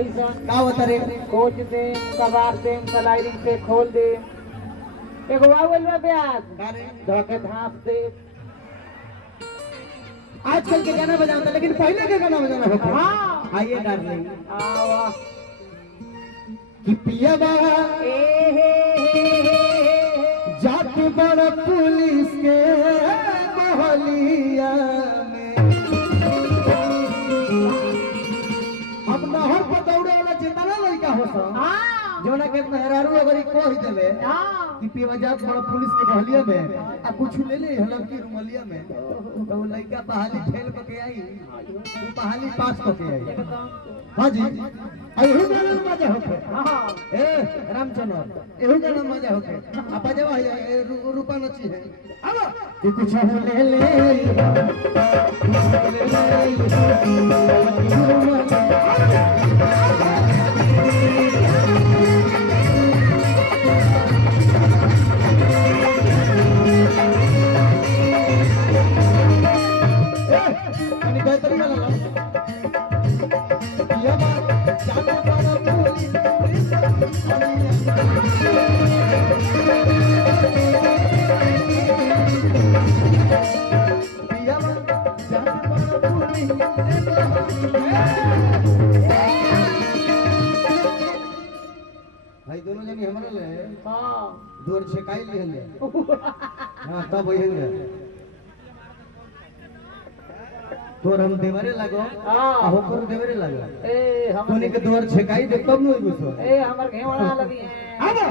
कैसा का होता रे कोच दे कबार दे स्लाइडिंग से खोल दे एगो आवल में ब्याज का रे धोके धाप दे आजकल के गाना बजाता लेकिन पहले के गाना बजाना होता हाँ आइए डार्लिंग आवा कि पिया बाबा ए हे जाके बड़ा पुलिस के बहलिया में अब नहर पर दौड़े वाला जितना लड़का हो सा हाँ जोना के मेहरारू अगर ई कह देले हाँ कि पिया जात बड़ा पुलिस के बहलिया में आ कुछ ले ले हलम की रुमलिया में तो वो लड़का बहाली फेल के आई वो बहाली पास के आई हाँ जी एहू गाना में मजा होके हाँ ए रामचंद्र एहू गाना में मजा होके आप जवा रूपा नची है अब कि कुछ हो ले ले अनि बेहतरी वाला ये बात जाने वाला पुलिस पिया जाने वाला पुलिस भाई दोनों जनी हमरा ले हाँ दूर छकाई लिहले हां तब होइहले तोर हम देवरे लागो हाँ होकर देवरे लागो ए हम कोने के द्वार छकाई दे तब न होइबो ए हमर घेवड़ा लगी है आबो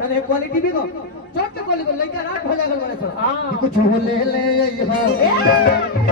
तने क्वालिटी भी को छोट के क्वालिटी लइका रात हो जागल बने सो हाँ कुछ हो ले ले हो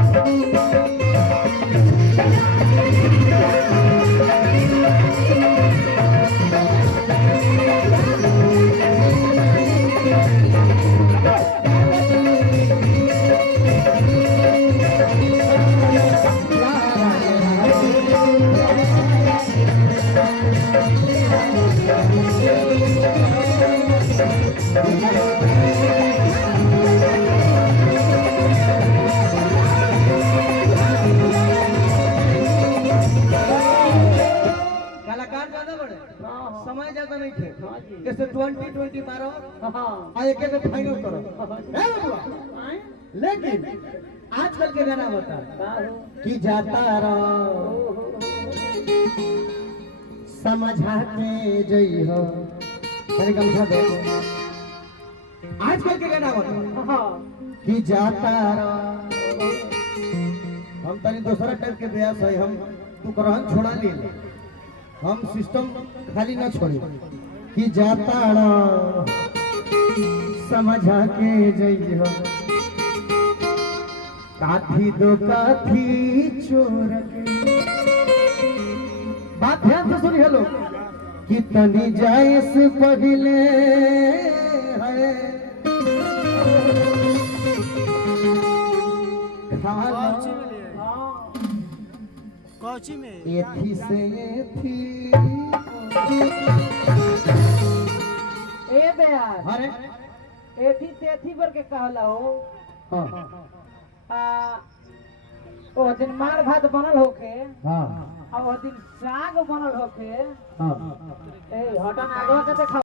कलाकार ज्यादा बड़े हाँ समय ज्यादा नहीं थे हाँ जी जैसे 2020 मारो हाँ आ एक में फाइनल करो है बबुआ लेकिन आजकल के गाना बता कि जाता रहो समझा के जई हो तनी गमछा दे आजकल के गाना बता हाँ कि जाता रहो हम तनी दूसरा टाइप के ब्यास है हम तू करहन छोड़ा ले हम सिस्टम खाली ना छोड़ी कि जाता रहो समझा के जई हो काठी दो काठी चोर के बात ध्यान से सुनिए लोग कि तनी जाए से पहले है खाना कोची में एथी से एथी ए ब्याज अरे एथी तेथी पर के कहला हो हाँ ओ दिन मार भात बनल होके हाँ और ओ दिन साग बनल होके हाँ ए हटन आगवा के देखा